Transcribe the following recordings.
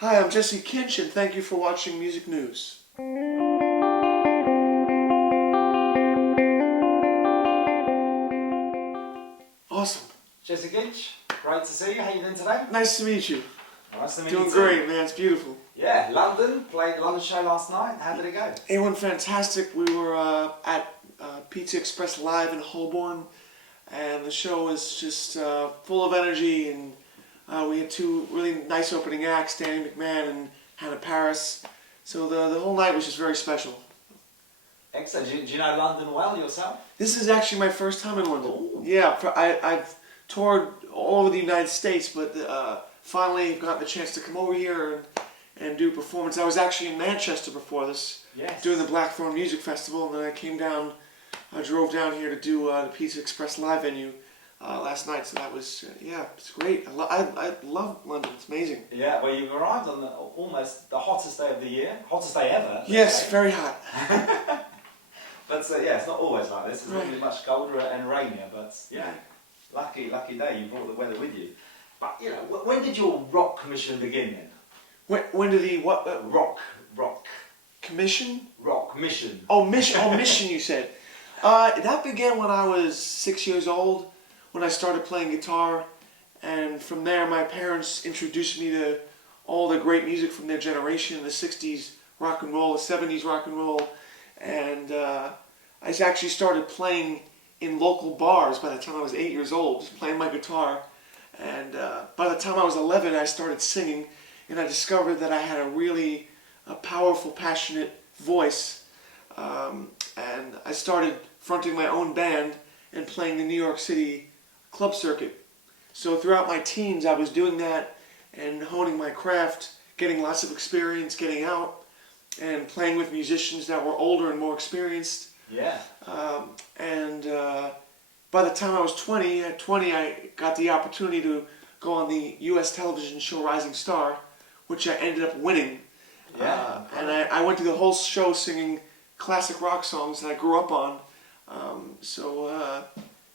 Hi, I'm Jesse Kinch, and thank you for watching Music News. Awesome. Jesse Kinch, great to see you. How you doing today? Nice to meet you. Nice to meet you Doing too. great, man. It's beautiful. Yeah, London. Played the London show last night. How did it go? It went fantastic. We were at Pizza Express Live in Holborn, and the show was just full of energy, and we had two really nice opening acts, Danny McMahon and Hannah Paris. So the whole night was just very special. Excellent. Do you know London well yourself? This is actually my first time in London. Ooh. Yeah, I've toured all over the United States, but finally got the chance to come over here and do a performance. I was actually in Manchester before this, Yes. doing the Blackthorn Music Festival, and then I came down, I drove down here to do the Pizza Express Live venue last night. So that was, yeah, it's great. I love London. It's amazing. Yeah. Well, you've arrived on almost the hottest day of the year, hottest day ever. Yes, very hot. But yeah, it's not always like this. It's Right. normally much colder and rainier. But yeah, lucky day. You brought the weather with you. But you know, when did your rock commission begin then? When did the what? Rock Commission? rock mission. Oh, mission, you said. That began when I was 6 years old, when I started playing guitar, and from there my parents introduced me to all the great music from their generation, the 60s rock and roll, the 70s rock and roll, and I actually started playing in local bars by the time I was 8 years old, just playing my guitar, and by the time I was 11 I started singing, and I discovered that I had a really powerful, passionate voice, and I started fronting my own band and playing the New York City club circuit. So throughout my teens I was doing that and honing my craft, getting lots of experience, getting out and playing with musicians that were older and more experienced. Yeah. And by the time I was 20, at 20 I got the opportunity to go on the U.S. television show Rising Star, which I ended up winning. Yeah. And I went through the whole show singing classic rock songs that I grew up on.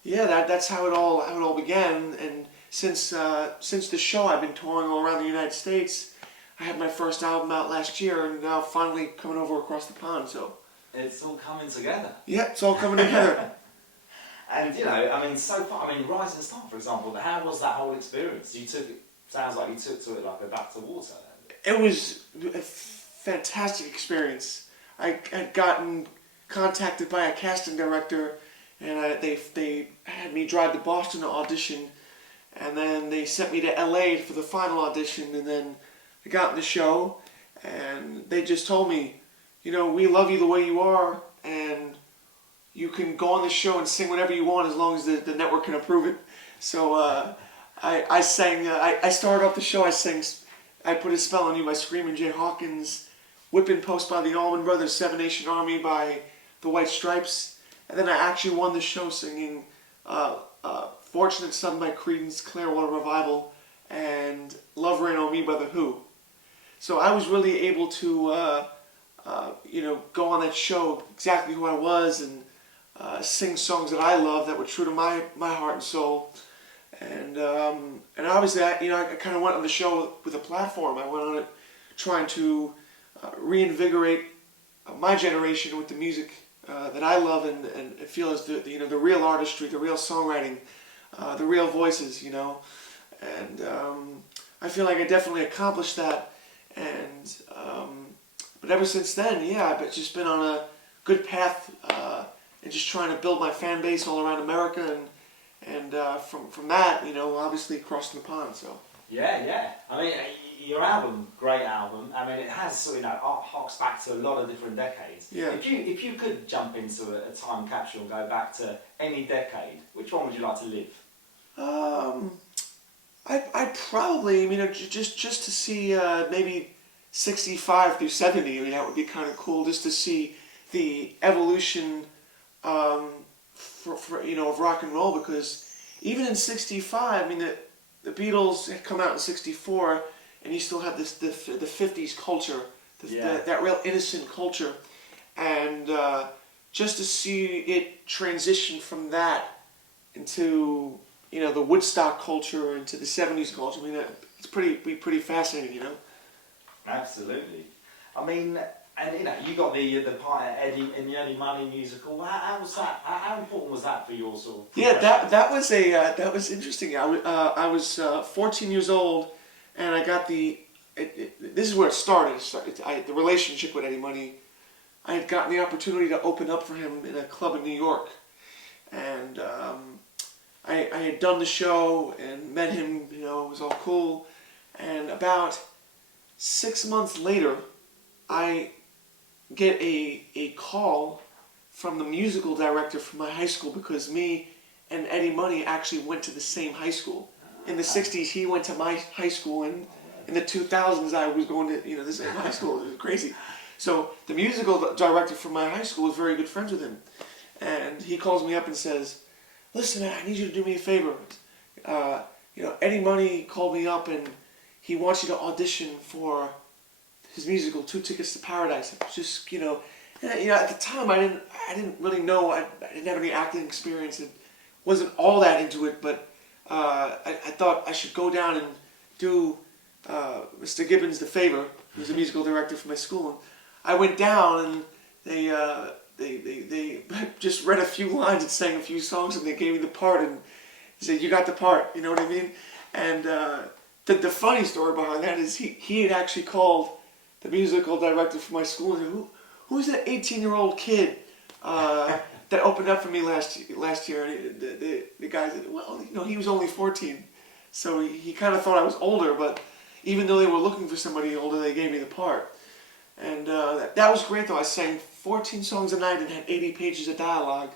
Yeah, that's how it all began. And since the show, I've been touring all around the United States. I had my first album out last year, and now finally coming over across the pond. So It's all coming together. yeah, it's all coming together. And you know, I mean, so far, I mean, Rising Star, for example. How was that whole experience? Sounds like you took to it like a duck to water. It was a fantastic experience. I had gotten contacted by a casting director, and they had me drive to Boston to audition, and then they sent me to LA for the final audition, and then I got in the show, and they just told me, you know, we love you the way you are, and you can go on the show and sing whatever you want as long as the network can approve it. So I sang, I started off the show, I sang I Put a Spell on You by Screamin' Jay Hawkins, Whippin' Post by the Allman Brothers, Seven Nation Army by the White Stripes, and then I actually won the show singing Fortunate Son by Creedence Clearwater Revival and Love Rain on Me by The Who. So I was really able to you know, go on that show exactly who I was and sing songs that I love that were true to my heart and soul. And obviously, I kind of went on the show with a platform. I went on it trying to reinvigorate my generation with the music that I love and feel is the real artistry, the real songwriting, the real voices, you know. And I feel like I definitely accomplished that. And but ever since then, yeah, I've just been on a good path and just trying to build my fan base all around America and from that, you know, obviously crossing the pond. So Yeah. I mean, your album, great album. I mean, it has, you know, harks back to a lot of different decades. Yeah. If you could jump into a time capsule and go back to any decade, which one would you like to live? I'd probably, you know, just to see maybe 65 through 70. I mean, that would be kind of cool just to see the evolution, for you know, of rock and roll, because even in 65, I mean, the Beatles had come out in 64, and you still have the 50s culture, that real innocent culture, and just to see it transition from that into, you know, the Woodstock culture into the 70s culture. I mean, it's pretty fascinating, you know. Absolutely. I mean, and you know, you got the part at Eddie in the Eddie Money musical. How was that? How important was that for your sort of Yeah, progression? that was interesting. I was 14 years old, and I got this is where it started. The relationship with Eddie Money. I had gotten the opportunity to open up for him in a club in New York, and I had done the show and met him. You know, it was all cool. And about 6 months later, I get a call from the musical director from my high school, because me and Eddie Money actually went to the same high school. In the 60s, he went to my high school, and in the 2000s, I was going to the same high school. It was crazy. So the musical director from my high school was very good friends with him. And he calls me up and says, "Listen, man, I need you to do me a favor. Eddie Money called me up and he wants you to audition for his musical, Two Tickets to Paradise." Just, at the time I didn't really know. I didn't have any acting experience and wasn't all that into it, but I thought I should go down and do Mr. Gibbons the favor, who's the musical director for my school. And I went down, and they just read a few lines and sang a few songs, and they gave me the part, and they said, "You got the part," you know what I mean? And the funny story behind that is he had actually called the musical director for my school and said, "Who's that 18-year-old kid that opened up for me last year?" And the guy said, "Well, he was only 14." So he kind of thought I was older, but even though they were looking for somebody older, they gave me the part. And that was great, though. I sang 14 songs a night and had 80 pages of dialogue.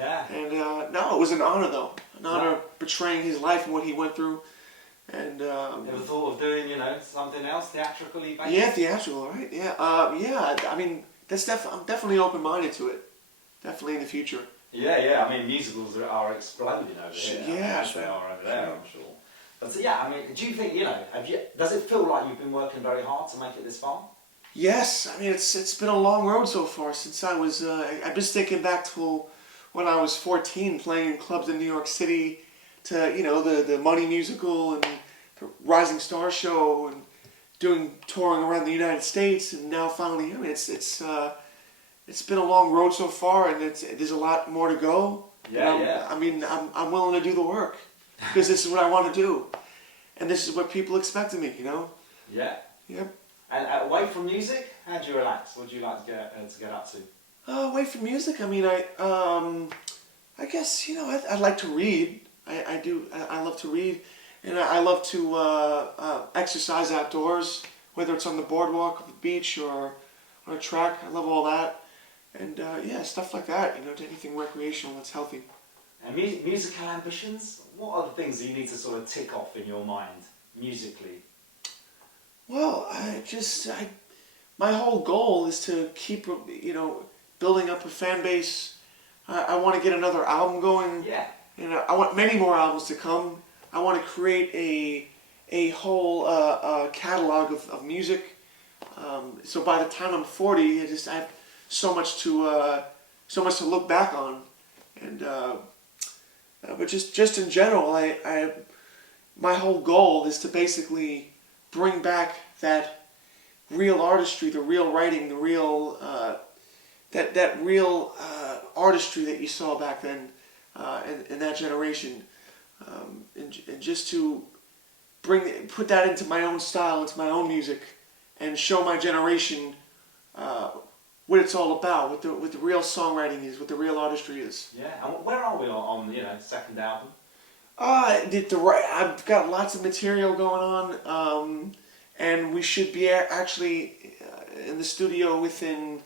Yeah. And no, it was an honor, though. An honor portraying his life and what he went through. And Ever thought of doing, something else theatrically based? yeah, theatrical, right? Yeah, I mean, I'm definitely open-minded to it. Definitely in the future. Yeah. I mean, musicals are exploding over here. Yeah, As they are over there, I'm sure. But so, yeah, I mean, do you think, does it feel like you've been working very hard to make it this far? Yes, I mean it's been a long road so far since I was. I'm just thinking back to when I was 14, playing in clubs in New York City, to the Money musical and the Rising Star show, and touring around the United States, and now finally, I mean it's been a long road so far, and there's a lot more to go. Yeah. I mean I'm willing to do the work because this is what I want to do, and this is what people expect of me. Yeah. Yep. And away from music, how do you relax? What do you like to get up to? Away from music, I mean, I guess I like to read. I do. I love to read, and I love to exercise outdoors, whether it's on the boardwalk, or the beach, or on a track. I love all that, and stuff like that. Anything recreational that's healthy. And musical ambitions? What are the things that you need to sort of tick off in your mind musically? Well, my whole goal is to keep, building up a fan base. I want to get another album going. Yeah. I want many more albums to come. I want to create a whole catalog of music. So by the time I'm 40, I have so much to look back on, and but just in general, my whole goal is to basically bring back that real artistry, the real writing, the real that real artistry that you saw back then in that generation, and just to put that into my own style, into my own music, and show my generation what it's all about, what the real songwriting is, what the real artistry is. Yeah, and where are we on second album? I've got lots of material going on, and we should be actually in the studio within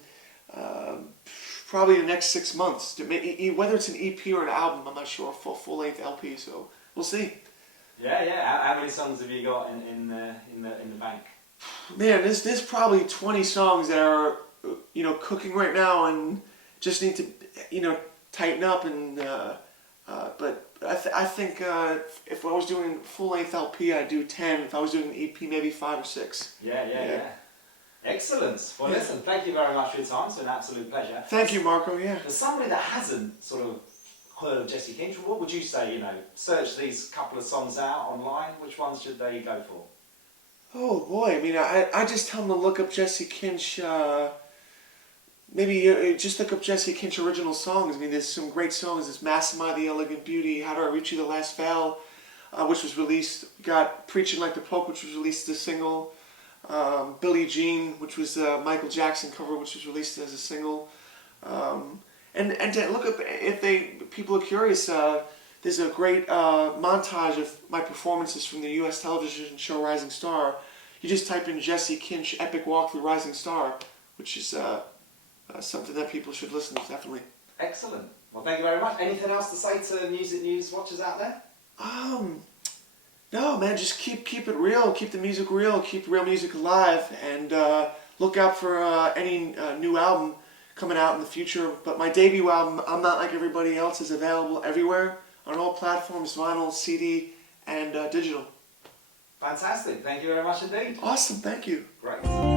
probably the next 6 months. Whether it's an EP or an album, I'm not sure. Full-length LP, so we'll see. Yeah. How many songs have you got in the bank? Man, there's probably 20 songs that are cooking right now, and just need to tighten up, and but I think if I was doing full-length LP, I'd do 10. If I was doing an EP, maybe 5 or 6. Yeah. Excellent. Well, listen, thank you very much for your time. It's an absolute pleasure. Thank you, Marco. Yeah. For somebody that hasn't sort of heard of Jesse Kinch, what would you say? Search these couple of songs out online. Which ones should they go for? Oh boy, I mean, I just tell them to look up Jesse Kinch. Maybe just look up Jesse Kinch original songs. I mean, there's some great songs. There's Massimo the Elegant Beauty, How Do I Reach You, The Last Veil, which was released. Got Preaching Like the Pope, which was released as a single. Billie Jean, which was a Michael Jackson cover, which was released as a single. And to look up, if people are curious, there's a great montage of my performances from the U.S. television show Rising Star. You just type in Jesse Kinch Epic Walk Through Rising Star, which is something that people should listen to, definitely. Excellent. Well, thank you very much. Anything else to say to Music News watchers out there? No, man, just keep it real, keep the music real, keep real music alive, and look out for any new album coming out in the future. But my debut album, I'm Not Like Everybody Else, is available everywhere on all platforms, vinyl, CD, and digital. Fantastic. Thank you very much indeed. Awesome, thank you. Great.